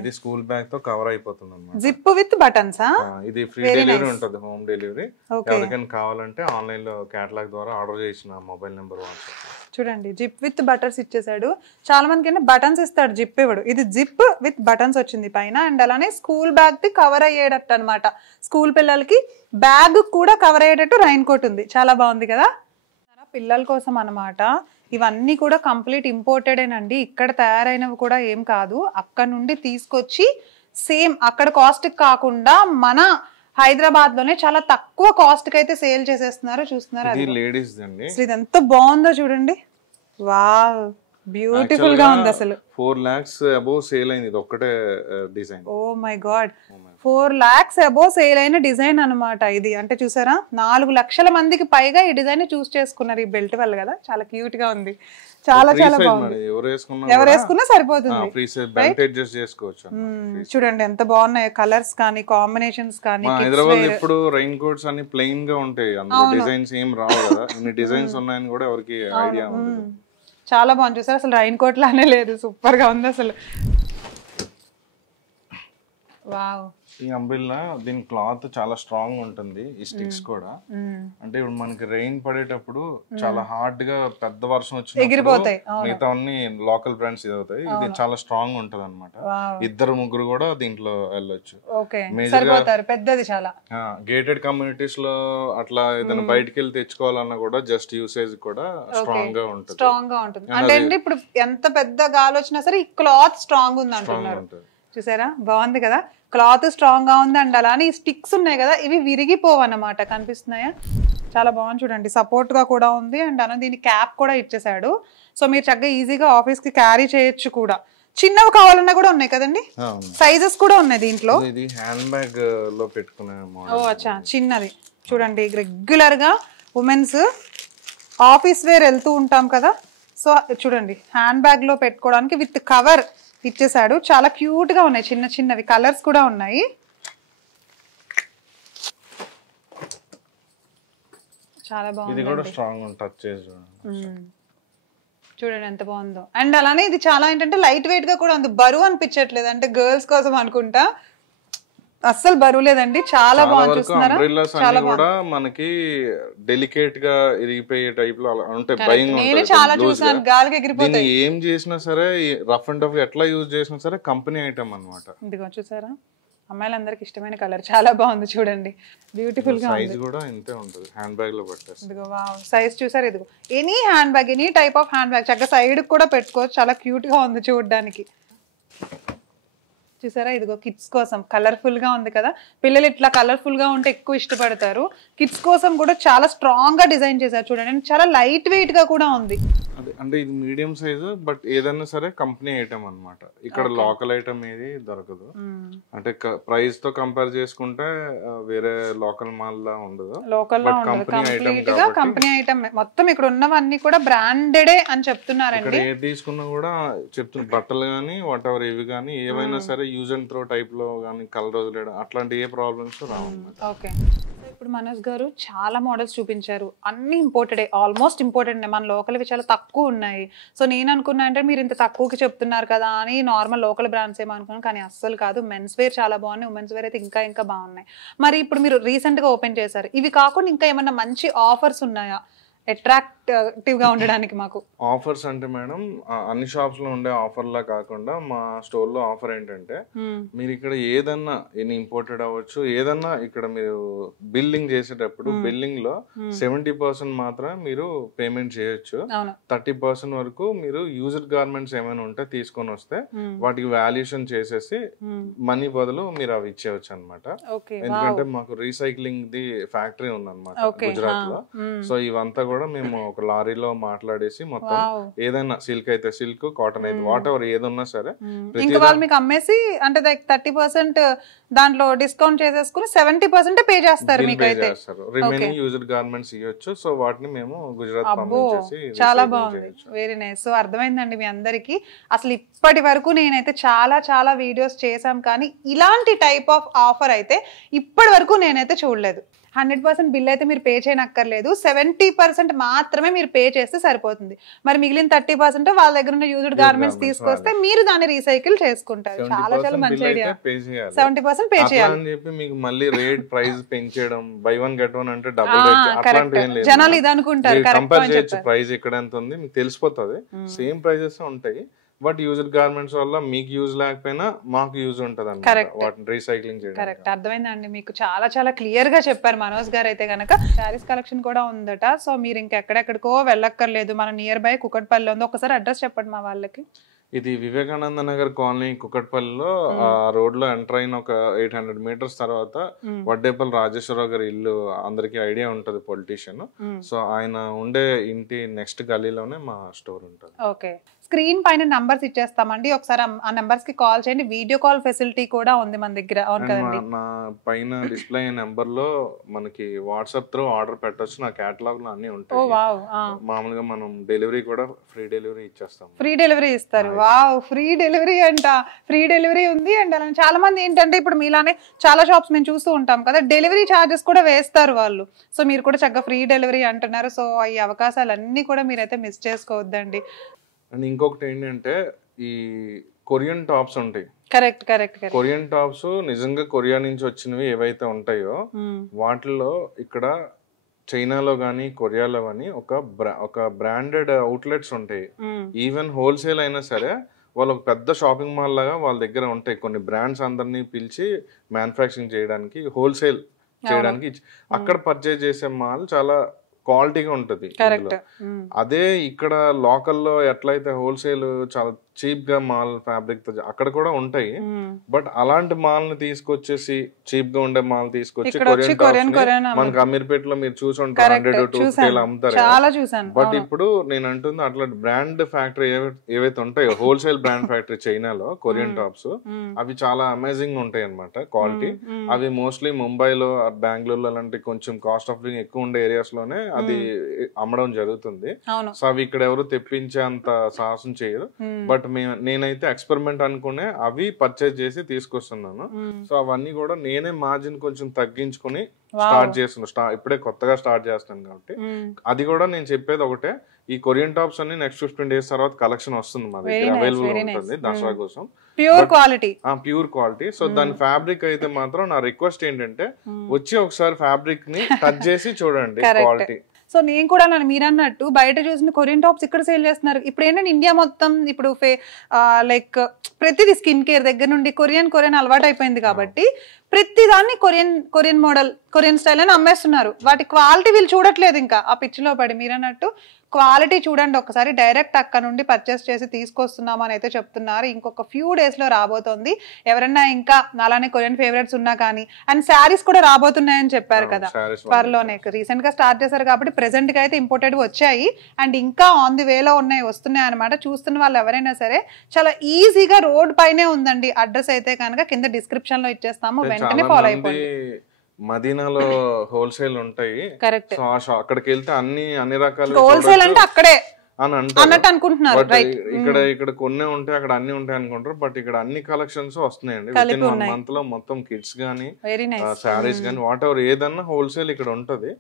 ఇది స్కూల్ బ్యాగ్ తో కవర్ అయిపోతుంది అనమాట. Zip with buttons. ఇది ఫ్రీ డెలివరీ ఉంటుంది, హోమ్ డెలివరీ. ఎవరికైనా కావాలంటే ఆన్లైన్ లో కేటలాగ్ ద్వారా ఆర్డర్ చేసిన మొబైల్ నెంబర్ వాట్సాప్. చూడండి జిప్ విత్ బటన్స్ ఇచ్చేసాడు. చాలా మందికి బటన్స్ ఇస్తాడు, జిప్ ఇవ్వడు. ఇది జిప్ విత్ బటన్స్ వచ్చింది పైన. అండ్ అలానే స్కూల్ బ్యాగ్ ది కవర్ అయ్యేటట్టు అనమాట. స్కూల్ పిల్లలకి బ్యాగ్ కూడా కవర్ అయ్యేటట్టు రైన్ కోట్ ఉంది. చాలా బాగుంది కదా. పిల్లల కోసం అనమాట. ఇవన్నీ కూడా కంప్లీట్ ఇంపోర్టెడేనండి. ఇక్కడ తయారైనవి కూడా ఏం కాదు, అక్కడ నుండి తీసుకొచ్చి సేమ్ అక్కడ కాస్ట్ కాకుండా మన హైదరాబాద్ లోనే చాలా తక్కువ కాస్ట్ కి అయితే సేల్ చేసేస్తున్నారు. చూస్తున్నారు, ఇది ఎంత బాగుందో చూడండి. వావ్, బ్యూటిఫుల్ గా ఉంది అసలు. 4 lakhs అబోవ్ సేల్ అయింది ఇది ఒక్కటే design. Oh my god, 4 lakhs above sale అయిన డిజైన్ అనమాట ఇది. అంటే చూసారా, 4 లక్షల మందికి పైగా ఈ డిజైన్ చూస్ చేసుకున్నారు ఈ బెల్ట్ వల్ల కదా. చాలా క్యూట్ గా ఉంది, చాలా చాలా బాగుంది. ఎవరు వేసుకున్నా సరిపోతుంది. చూడండి ఎంత బాగున్నాయి కలర్స్ కానీ కాంబినేషన్స్ కానీ. హైదరాబాద్ ఎప్పుడు రెయిన్ కోట్స్ అన్ని ప్లెయిన్ గా ఉంటాయి, అందులో డిజైన్స్ ఏం రావు కదా. ఇన్ని డిజైన్స్ ఉన్నాయని కూడా ఎవరికి ఐడియా ఉండదు. చాలా బాగుంది. చూసారు, అసలు రైన్ కోట్ లానే లేదు, సూపర్ గా ఉంది అసలు. వావ్, ఈ అంబ్రెల్లా దీని క్లాత్ చాలా స్ట్రాంగ్ ఉంటుంది. ఈ స్టిక్స్ కూడా అంటే ఇప్పుడు మనకి రెయిన్ పడేటప్పుడు చాలా హార్డ్ గా పెద్ద వర్షం వచ్చినప్పుడు మిగతా అన్ని లోకల్ బ్రాండ్స్ ఇది అవుతాయి. ఇది చాలా స్ట్రాంగ్ ఉంటది అనమాట. 2-3 కూడా దీంట్లో వెళ్ళొచ్చు. పెద్దది చాలా. గేటెడ్ కమ్యూనిటీస్ లో అట్లా ఏదైనా బయటకి వెళ్ళి తెచ్చుకోవాలన్నా కూడా జస్ట్ యూసేజ్ కూడా స్ట్రాంగ్ గా ఉంటుంది. అంటే ఇప్పుడు ఎంత పెద్ద గాలి వచ్చినా సరే ఈ క్లాత్ స్ట్రాంగ్ ఉంది అంటున్నారు. చూసారా, బాగుంది కదా. క్లాత్ స్ట్రాంగ్ గా ఉంది. అండ్ అలానే ఈ స్టిక్స్ ఉన్నాయి కదా, ఇవి విరిగిపోవన్నమాట. కనిపిస్తున్నాయా, చాలా బాగుంది చూడండి. సపోర్ట్ గా కూడా ఉంది. అండ్ అలానే దీని క్యాప్ కూడా ఇచ్చేసాడు. సో మీరు చక్కగా ఈజీగా ఆఫీస్ కి క్యారీ చేయొచ్చు కూడా. చిన్నవి కావాలన్నా కూడా ఉన్నాయి కదండి, సైజెస్ కూడా ఉన్నాయి దీంట్లో. ఇది హ్యాండ్ బ్యాగ్ లో పెట్టుకునే మోడల్. ఓ అచ్చా, చిన్నది చూడండి. రెగ్యులర్ గా ఉమెన్స్ ఆఫీస్ వేర్ వెళ్తూ ఉంటాం కదా. సో చూడండి, హ్యాండ్ బ్యాగ్ లో పెట్టుకోవడానికి విత్ కవర్ ఇచ్చేసాడు. చాలా క్యూట్ గా ఉన్నాయి, చిన్న చిన్నవి కలర్స్ కూడా ఉన్నాయి. చాలా బాగుంది. ఇది కూడా స్ట్రాంగ్ ఉంది, టచ్ చేసి చూడండి ఎంత బాగుందో. అండ్ అలానే ఇది చాలా ఏంటంటే లైట్ వెయిట్ గా కూడా ఉంది, బరువు అనిపించట్లేదు. అంటే గర్ల్స్ కోసం అనుకుంటా, అస్సలు బరువు లేదండి. చాలా బాగుంది. చూస్తున్నారా, చాలా కూడా మనకి డెలికేట్ గా ఇరిగిపోయే టైప్ లో ఉంటాయి. భయం నేను చాలా చూసాను, గాలికి ఎగిరిపోతాయి. ఏం చేసినా సరే రఫ్ అండ్ టఫ్ ఎట్లా యూజ్ చేసినా సరే కంపెనీ ఐటమ్ అన్నమాట. ఇదిగో చూసారా, అమ్మాయిలందరికి ఇష్టమైన కలర్, చాలా బాగుంది చూడండి. బ్యూటిఫుల్ గా ఉంది. సైజ్ కూడా ఇంతే ఉంటుంది, హ్యాండ్ బ్యాగ్ లో పట్టేసి. ఇదిగో వావ్, సైజ్ చూసారు. ఇదిగో any hand bag, any type of hand bag చక్కగా సైడ్ కూడా పెట్టుకోవచ్చు. చాలా క్యూట్ గా ఉంది చూడడానికి. చూసారా, ఇదిగో కిడ్స్ కోసం కలర్ఫుల్ గా ఉంది కదా. పిల్లలు ఇట్లా కలర్ఫుల్ గా ఉంటే ఎక్కువ ఇష్టపడతారు. కిడ్స్ కోసం కూడా చాలా స్ట్రాంగ్ గా డిజైన్ చేశారు చూడండి. చాలా లైట్ వెయిట్ గా కూడా ఉంది. అంటే ఇది మీడియం సైజ్, బట్ ఏదైనా సరే కంపెనీ ఐటమ్ అన్నమాట. ఇక్కడ లోకల్ ఐటమ్ ఏది దొరకదు. అంటే ప్రైస్ తో కంపేర్ చేసుకుంటే వేరే లోకల్ మాల్ లా ఉండదు. లోకల్ లో కంప్లీట్ గా కంపెనీ ఐటమ్. మొత్తం ఇక్కడ ఉన్నవన్నీ కూడా బ్రాండెడే అని చెప్తున్నారండి. ఏది తీసుకున్నా కూడా చెప్తున్నారు, బట్టలు గానీ వాట్ ఎవర్ ఏవి గానీ ఏవైనా సరే యూజ్ అండ్ త్రో టైప్ లో గానీ కలర్ వదిలేయడం అట్లాంటి ఏ ప్రాబ్లమ్స్ రావు. ఓకే, ఇప్పుడు మనోజ్ గారు చాలా మోడల్స్ చూపించారు, అన్ని ఇంపోర్టెడ్, ఆల్మోస్ట్ ఇంపోర్టెడ్. మన లోకల్వి చాలా తక్కువ ఉన్నాయి. సో నేను అనుకున్నా అంటే మీరు ఇంత తక్కువకి చెప్తున్నారు కదా అని నార్మల్ లోకల్ బ్రాండ్స్ ఏమో అనుకున్నాను, కానీ అస్సలు కాదు. మెన్స్ వేర్ చాలా బాగున్నాయి, ఉమెన్స్ వేర్ అయితే ఇంకా ఇంకా బాగున్నాయి. మరి ఇప్పుడు మీరు రీసెంట్ గా ఓపెన్ చేశారు, ఇవి కాకుండా ఇంకా ఏమన్నా మంచి ఆఫర్స్ ఉన్నాయా అట్రాక్టివ్ గా ఉండడానికి? మాకు ఆఫర్స్ అంటే మేడం అన్ని షాప్స్ లో ఉండే ఆఫర్ లా కాకుండా మా స్టోర్ లో ఆఫర్ ఏంటంటే మీరు ఇక్కడ ఏదన్నా ఎన్ని ఇంపోర్టెడ్ అవ్వచ్చు, ఏదన్నా ఇక్కడ మీరు బిల్లింగ్ చేసేటప్పుడు బిల్లింగ్ లో 70% మాత్రమే మీరు పేమెంట్ చేయొచ్చు. 30% వరకు మీరు యూజ్డ్ గార్మెంట్స్ ఏమైనా ఉంటే తీసుకొని వస్తే వాటికి వాల్యుయేషన్ చేసేసి మనీ బదులు మీరు అవి ఇచ్చేయచ్చు అనమాట. ఎందుకంటే మాకు రీసైక్లింగ్ ది ఫ్యాక్టరీ ఉందన్నమాట గుజరాత్ లో. సో ఇవంతా కూడా మేము ఒక ఒక లారీలో మాట్లాడేసి మొత్తం ఏదైనా సిల్క్ అయితే సిల్క్, కాటన్ అయితే వాట్ ఎవర్ ఏదన్నా సరే ఇంకా వాళ్ళు మీకు అమ్మేసి అంటే 30% దాంట్లో డిస్కౌంట్ చేసేసుకుని 70% పే చేస్తారు మీకైతే. రిమైనింగ్ యూజ్డ్ గార్మెంట్స్ ఇవ్వచ్చు. సో వాటిని మేము గుజరాత్ పంపించేసి చాలా బాగుంది, వెరీ నైస్. సో అర్థమైందండి మీ అందరికి. అసలు ఇప్పటి వరకు నేనైతే చాలా వీడియోస్ చేశాం, కానీ ఇలాంటి టైప్ ఆఫ్ ఆఫర్ అయితే ఇప్పటి వరకు నేనైతే చూడలేదు. 100% బిల్ అయితే మీరు పే చేయనక్కర్లేదు, 70% మాత్రమే మీరు పే చేస్తే సరిపోతుంది. మరి మిగిలిన 30% వాళ్ళ దగ్గర ఉన్న యూజ్డ్ గార్మెంట్స్ తీసుకొస్తే మీరు దాన్ని రీసైకిల్ చేసుకుంటారు. చాలా మంచి ఐడియా. 70% పే చేయాలి. మీకు మళ్ళీ రేట్ ప్రైస్ పెంచడం, బై వన్ గెట్ వన్ అంటే డబుల్ రేట్ అట్లాంటివి ఏం లేదు. జనాలు ఇది అనుకుంటారు. కంపేర్ చేయొచ్చు, ప్రైస్ ఇక్కడ ఎంత ఉంది మీకు తెలిసిపోతుంది. సేమ్ ప్రైజెస్ ఉంటాయి, బట్ యూజ్డ్ గార్మెంట్స్ వల్ల మీకు యూజ్ లేకపోయినా మాకు యూజ్ ఉంటది అన్నమాట వాటిని రీసైక్లింగ్ చేయడం. కరెక్ట్, అర్థమైందండి. మీకు చాలా క్లియర్ గా చెప్పారు మనోజ్ గారు. అయితే గనక శారీస్ కలెక్షన్ కూడా ఉందట, సో మీరు ఇంకెక్కడెక్కడికో వెళ్ళక్కర్లేదు, మన నియర్ బై కుకట్పల్లి ఉంది. ఒకసారి అడ్రస్ చెప్పండి మా వాళ్ళకి. ఇది వివేకానంద నగర్ కాలనీ కుకట్పల్లిలో ఆ రోడ్ లో ఎంటర్ అయిన ఒక 800 మీటర్స్ తర్వాత వడ్డేపల్లి రాజేశ్వరరావు గారి ఇల్లు అందరికి ఐడియా ఉంటది, పొలిటీషియన్. సో ఆయన ఉండే ఇంటి నెక్స్ట్ గలీలోనే మా స్టోర్ ఉంటుంది. ఓకే, స్క్రీన్ పైన నంబర్స్ ఇచ్చేస్తామండి, ఒకసారి ఆ నంబర్స్ కి కాల్ చేయండి. వీడియో కాల్ ఫెసిలిటీ కూడా ఉంది మన దగ్గర. నా పైన డిస్ప్లే అయ్యే నెంబర్ లో మనకి వాట్సాప్ త్రూ ఆర్డర్ పెట్టొచ్చు. నా కేటలాగ్ లో అన్ని ఉంటాయి. మామూలుగా మనం డెలివరీ కూడా ఫ్రీ డెలివరీ ఇచ్చేస్తాం. ఫ్రీ డెలివరీ ఇస్తారు. వావ్, ఫ్రీ డెలివరీ అంట. ఫ్రీ డెలివరీ ఉంది అండ్ అలా చాలా మంది ఏంటంటే ఇప్పుడు మీలానే చాలా షాప్స్ మేము చూస్తూ ఉంటాం కదా, డెలివరీ ఛార్జెస్ కూడా వేస్తారు వాళ్ళు. సో మీరు కూడా చక్కగా ఫ్రీ డెలివరీ అంటున్నారు. సో ఈ అవకాశాలన్నీ కూడా మీరైతే మిస్ చేసుకోవద్దండి. అండ్ ఇంకొకటి ఏంటంటే ఈ కొరియన్ టాప్స్ ఉంటాయి. కరెక్ట్. కొరియన్ టాప్స్ నిజంగా కొరియా నుంచి వచ్చినవి ఏవైతే ఉంటాయో వాటిల్లో ఇక్కడ చైనాలో గానీ కొరియాలో గానీ ఒక బ్రాండెడ్ అవుట్లెట్స్ ఉంటాయి. ఈవెన్ హోల్సేల్ అయినా సరే వాళ్ళు ఒక పెద్ద షాపింగ్ మాల్ లాగా వాళ్ళ దగ్గర ఉంటాయి. కొన్ని బ్రాండ్స్ అందరినీ పిలిచి మ్యానుఫ్యాక్చరింగ్ చేయడానికి, హోల్సేల్ చేయడానికి అక్కడ పర్చేజ్ చేసే మాల్ చాలా క్వాలిటీగా ఉంటది. అదే ఇక్కడ లోకల్లో ఎట్లయితే హోల్సేల్ చాలా చీప్ గా మాల్ ఫ్యాబ్రిక్ తో అక్కడ కూడా ఉంటాయి, బట్ అలాంటి మాల్ ని తీసుకొచ్చేసి చీప్ గా ఉండే మాల్ తీసుకొచ్చి కొరియన్ మనకి అమీర్పేటలో మీరు చూసి ఉంటారు 100-250 అమ్ముతారు. బట్ ఇప్పుడు నేను అంటుంది అట్లా బ్రాండ్ ఫ్యాక్టరీ ఏవైతే ఉంటాయో హోల్సేల్ బ్రాండ్ ఫ్యాక్టరీ చైనాలో కొరియన్ టాప్స్, అవి చాలా అమేజింగ్ ఉంటాయి అన్నమాట క్వాలిటీ. అవి మోస్ట్లీ ముంబైలో, బెంగళూరులో అలాంటి కొంచెం కాస్ట్ ఆఫ్ లివింగ్ ఎక్కువ ఉండే ఏరియాస్ లోనే అది అమ్మడం జరుగుతుంది. సో అవి ఇక్కడ ఎవరు తెప్పించే అంత సాహసం చేయరు. బట్ నేనైతే ఎక్స్పెరిమెంట్ అనుకునే అవి పర్చేజ్ చేసి తీసుకొస్తున్నాను. సో అవన్నీ కూడా నేనే మార్జిన్ కొంచెం తగ్గించుకుని స్టార్ట్ చేస్తున్నా. ఇప్పుడే కొత్తగా స్టార్ట్ చేస్తాను కాబట్టి అది కూడా నేను చెప్పేది ఒకటే, ఈ కొరియన్ టాప్స్ అన్ని నెక్స్ట్ 15 days తర్వాత కలెక్షన్ వస్తుంది మా దగ్గర, అవైలబుల్ ఉంటుంది దసరా కోసం. Pure quality. సో దాని ఫ్యాబ్రిక్ అయితే మాత్రం నా రిక్వెస్ట్ ఏంటంటే వచ్చి ఒకసారి ఫ్యాబ్రిక్ ని టచ్ చేసి చూడండి క్వాలిటీ. సో నేను కూడా మీరు అన్నట్టు బయట చూసిన కొరియన్ టాప్స్ ఇక్కడ సేల్ చేస్తున్నారు. ఇప్పుడు ఏంటంటే ఇండియా మొత్తం ఇప్పుడు లైక్ ప్రతిదీ స్కిన్ కేర్ దగ్గర నుండి కొరియన్ అలవాటు అయిపోయింది కాబట్టి ప్రతి దాన్ని కొరియన్ మోడల్, కొరియన్ స్టైల్ అని అమ్మేస్తున్నారు. వాటి క్వాలిటీ వీళ్ళు చూడట్లేదు, ఇంకా ఆ పిచ్చిలో పడి. మీరు అన్నట్టు క్వాలిటీ చూడండి ఒకసారి, డైరెక్ట్ అక్కడ నుండి పర్చేస్ చేసి తీసుకొస్తున్నాము అని అయితే చెప్తున్నారు. ఇంకొక ఫ్యూ డేస్ లో రాబోతోంది. ఎవరన్నా ఇంకా అలానే కొరియన్ ఫేవరెట్స్ ఉన్నా కానీ, అండ్ శారీస్ కూడా రాబోతున్నాయని చెప్పారు కదా త్వరలోనే. రీసెంట్ గా స్టార్ట్ చేశారు కాబట్టి ప్రెసెంట్ గా అయితే ఇంపోర్టెడ్ వచ్చాయి అండ్ ఇంకా ఆన్ ది వేలో వస్తున్నాయి అనమాట. చూస్తున్న వాళ్ళు ఎవరైనా సరే చాలా ఈజీగా రోడ్ పైనే ఉందండి. అడ్రస్ అయితే కనుక కింద డిస్క్రిప్షన్ లో ఇచ్చేస్తాము, వెంటనే ఫాలో అయిపోండి. మదీనాలో హోల్సేల్ ఉంటాయి. అక్కడికి వెళ్తే అన్ని రకాల హోల్సేల్ అంటే అక్కడే అని అన్నట్టు అనుకుంటున్నారు. ఇక్కడ కొన్ని ఉంటాయి, అక్కడ అన్ని ఉంటాయి అనుకుంటారు. బట్ ఇక్కడ అన్ని కలెక్షన్స్ వస్తున్నాయండి. విత్ ఇన్ 1 month లో మొత్తం కిడ్స్ గానీ శారీస్ గానీ వాట్ ఎవర్ ఏదన్నా హోల్సేల్ ఇక్కడ ఉంటది.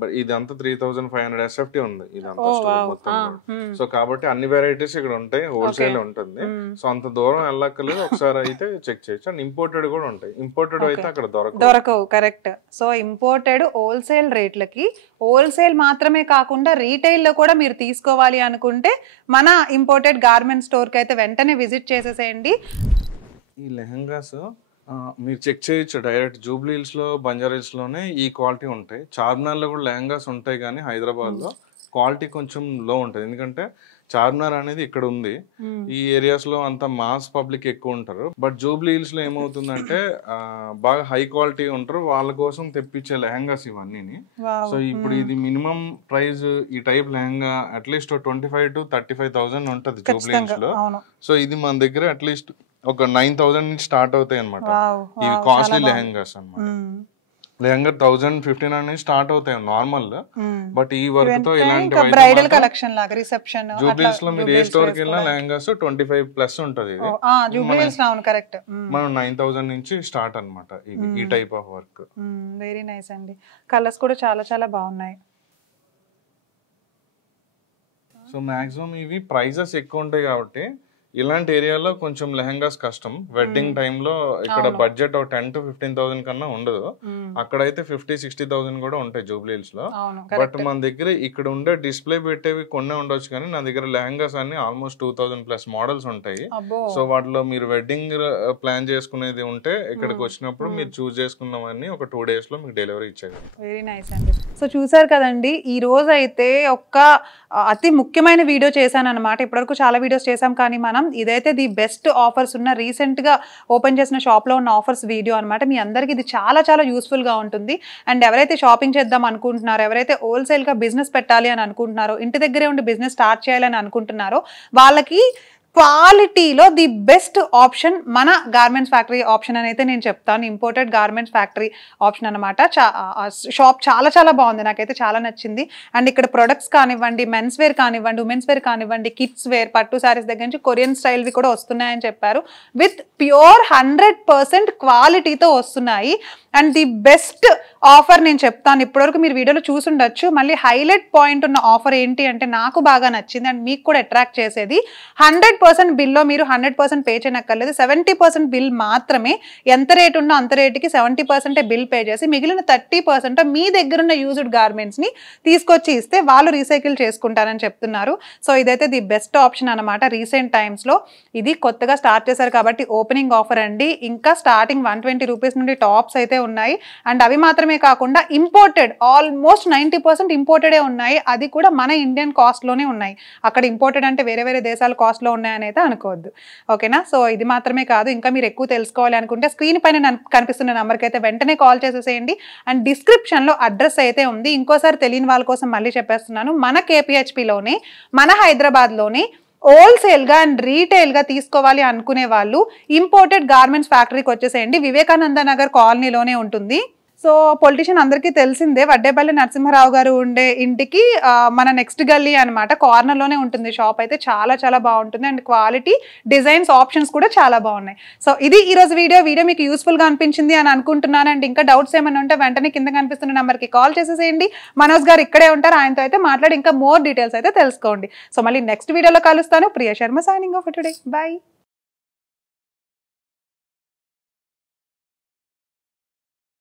బట్ ఇదంతా 3500 SFT ఉంది ఇదంతా స్టోర్ మొత్తం. సో కాబట్టి అన్ని వెరైటీస్ ఇక్కడ ఉంటాయి, హోల్సేల్ ఉంటుంది. సో అంత దూరం వెళ్ళక్కర్లేదు, ఒకసారి అయితే చెక్ చేయొచ్చు. అండ్ ఇంపోర్టెడ్ కూడా ఉంటాయి. ఇంపోర్టెడ్ అయితే అక్కడ దొరకవు. కరెక్ట్. సో ఇంపోర్టెడ్ హోల్సేల్ రేట్లకి, హోల్సేల్ మాత్రమే కాకుండా రీటైల్ లో కూడా మీరు తీసుకోవాలి అనుకుంటే మన ఇంపోర్టెడ్ గార్మెంట్ స్టోర్ కి అయితే వెంటనే విజిట్ చేసేసేయండి. ఈ లెహంగాస్ మీరు చెక్ చేయొచ్చు డైరెక్ట్ జూబ్లీ హిల్స్ లో, బంజారా హిల్స్ లోనే ఈ క్వాలిటీ ఉంటాయి. చార్మినార్ లో కూడా లెహంగాస్ ఉంటాయి, కానీ హైదరాబాద్ లో క్వాలిటీ కొంచెం లో ఉంటుంది. ఎందుకంటే చార్మినార్ అనేది ఇక్కడ ఉంది. ఈ ఏరియాస్ లో అంత మాస్ పబ్లిక్ ఎక్కువ ఉంటారు. బట్ జూబ్లీ హిల్స్ లో ఏమవుతుందంటే బాగా హై క్వాలిటీ ఉంటారు, వాళ్ళ కోసం తెప్పించే లెహంగాస్ ఇవన్నీ. సో ఇప్పుడు ఇది మినిమం ప్రైస్ ఈ టైప్ లెహంగా అట్లీస్ట్ 25,000 to 35,000 ఉంటది జూబ్లీ హిల్స్ లో. సో ఇది మన దగ్గర అట్లీస్ట్ ఒక 9,000 నుంచి స్టార్ట్ అవుతాయి అనమాట. ఇవి కాస్ట్లీ లెహంగాస్ అనమాట. లెహంగా 1,000-1,500 నుంచి స్టార్ట్ అవుతాయి నార్మల్. బట్ ఈ వర్క్ తో ఇలాంటి బ్రైడల్ కలెక్షన్ లాగా రిసెప్షన్ జూబ్లీస్ లో మీరు ఏ స్టోర్ కి వెళ్ళినా లెహంగాస్ 25+ ఉంటది. మనం 9,000 నుంచి స్టార్ట్ అనమాట ఈ type of work. Very nice అండి. కలర్స్ కూడా చాలా చాలా బాగున్నాయి. సో మాక్సిమం ఇవి ప్రైజెస్ ఎక్కువ ఉంటాయి కాబట్టి ఇలాంటి ఏరియాలో కొంచెం లెహంగాస్ కష్టం. వెడ్డింగ్ టైంలో ఇక్కడ బడ్జెట్ 10,000 to 15,000 కన్నా ఉండదు. అక్కడైతే 50,000-60,000 కూడా ఉంటాయి జూబ్లీ హిల్స్ లో. బట్ మన దగ్గర ఇక్కడ ఉండే డిస్ప్లే పెట్టేవి కొన్ని ఉండొచ్చు, కానీ నా దగ్గర లెహంగాస్ అన్ని ఆల్మోస్ట్ 2,000+ మోడల్స్ ఉంటాయి. సో వాటిలో మీరు వెడ్డింగ్ ప్లాన్ చేసుకునేది ఉంటే ఇక్కడికి వచ్చినప్పుడు మీరు చూస్ చేసుకున్నవన్నీ ఒక 2 days లో మీకు డెలివరీ ఇచ్చేది. వెరీ నైస్ అండి. సో చూసారు కదండి, ఈ రోజు అయితే ఒక అతి ముఖ్యమైన వీడియో చేశాను అనమాట. ఇప్పటివరకు చాలా వీడియోస్ చేసాం, కానీ మనం ఇదైతే ది బెస్ట్ ఆఫర్స్ ఉన్న రీసెంట్ గా ఓపెన్ చేసిన షాప్ లో ఉన్న ఆఫర్స్ వీడియో అనమాట. మీ అందరికి ఇది చాలా చాలా యూస్ఫుల్ గా ఉంటుంది. అండ్ ఎవరైతే షాపింగ్ చేద్దాం అనుకుంటున్నారో, ఎవరైతే హోల్సేల్ గా బిజినెస్ పెట్టాలి అని అనుకుంటున్నారో, ఇంటి దగ్గరే ఉండి బిజినెస్ స్టార్ట్ చేయాలని అనుకుంటున్నారో, వాళ్ళకి క్వాలిటీలో ది బెస్ట్ ఆప్షన్ మన గార్మెంట్స్ ఫ్యాక్టరీ ఆప్షన్ అని అయితే నేను చెప్తాను. ఇంపోర్టెడ్ గార్మెంట్స్ ఫ్యాక్టరీ ఆప్షన్ అనమాట. షాప్ చాలా చాలా బాగుంది, నాకైతే చాలా నచ్చింది. అండ్ ఇక్కడ ప్రొడక్ట్స్ కానివ్వండి, మెన్స్ వేర్ కానివ్వండి, ఉమెన్స్ వేర్ కానివ్వండి, కిడ్స్ వేర్, పట్టు శారీస్ దగ్గర నుంచి కొరియన్ స్టైల్వి కూడా వస్తున్నాయని చెప్పారు. విత్ ప్యూర్ 100% క్వాలిటీతో వస్తున్నాయి. అండ్ ది బెస్ట్ ఆఫర్ నేను చెప్తాను, ఇప్పటివరకు మీరు వీడియోలో చూసుండొచ్చు. మళ్ళీ హైలైట్ పాయింట్ ఉన్న ఆఫర్ ఏంటి అంటే నాకు బాగా నచ్చింది అండ్ మీకు కూడా అట్రాక్ట్ చేసేది, 100% బిల్లో మీరు 100% పే చేయనక్కర్లేదు. 70% బిల్ మాత్రమే. ఎంత రేట్ ఉన్నా అంత రేటుకి 70% బిల్ పే చేసి మిగిలిన 30% మీ దగ్గర ఉన్న యూజ్డ్ గార్మెంట్స్ని తీసుకొచ్చి ఇస్తే వాళ్ళు రీసైకిల్ చేసుకుంటారని చెప్తున్నారు. సో ఇదైతే ది బెస్ట్ ఆప్షన్ అనమాట. రీసెంట్ టైమ్స్లో ఇది కొత్తగా స్టార్ట్ చేశారు కాబట్టి ఓపెనింగ్ ఆఫర్ అండి. ఇంకా స్టార్టింగ్ 120 రూపీస్ నుండి టాప్స్ అయితే ఉన్నాయి. అండ్ అవి మాత్రమే కాకుండా ఇంపోర్టెడ్, ఆల్మోస్ట్ 90% ఇంపోర్టెడే ఉన్నాయి. అది కూడా మన ఇండియన్ కాస్ట్లోనే ఉన్నాయి. అక్కడ ఇంపోర్టెడ్ అంటే వేరే వేరే దేశాల కాస్ట్లో ఉన్నాయని అయితే అనుకోవద్దు. ఓకేనా? సో ఇది మాత్రమే కాదు, ఇంకా మీరు ఎక్కువ తెలుసుకోవాలి అనుకుంటే స్క్రీన్ పైన కనిపిస్తున్న నెంబర్కి అయితే వెంటనే కాల్ చేసేసేయండి. అండ్ డిస్క్రిప్షన్లో అడ్రస్ అయితే ఉంది. ఇంకోసారి తెలియని వాళ్ళ కోసం మళ్ళీ చెప్పేస్తున్నాను, మన KPHPలోనే, మన హైదరాబాద్లోనే హోల్సేల్గా అండ్ రీటైల్గా తీసుకోవాలి అనుకునే వాళ్ళు ఇంపోర్టెడ్ గార్మెంట్స్ ఫ్యాక్టరీకి వచ్చేసేయండి. వివేకానంద నగర్ కాలనీలోనే ఉంటుంది. సో పొలిటీషియన్ అందరికీ తెలిసిందే, వడ్డేపల్లి నరసింహారావు గారు ఉండే ఇంటికి మన నెక్స్ట్ గల్లీ అనమాట, కార్నర్లోనే ఉంటుంది షాప్. అయితే చాలా చాలా బాగుంటుంది అండ్ క్వాలిటీ, డిజైన్స్, ఆప్షన్స్ కూడా చాలా బాగున్నాయి. సో ఇది ఈరోజు వీడియో మీకు యూస్ఫుల్గా అనిపించింది అని అనుకుంటున్నాను. అండ్ ఇంకా డౌట్స్ ఏమైనా ఉంటే వెంటనే కింద కనిపిస్తున్న నెంబర్కి కాల్ చేసేసేయండి. మనోజ్ గారు ఇక్కడే ఉంటారు, ఆయనతో అయితే మాట్లాడి ఇంకా మోర్ డీటెయిల్స్ అయితే తెలుసుకోండి. సో మళ్ళీ నెక్స్ట్ వీడియోలో కలుస్తాను. Priya Sharma signing off today. By.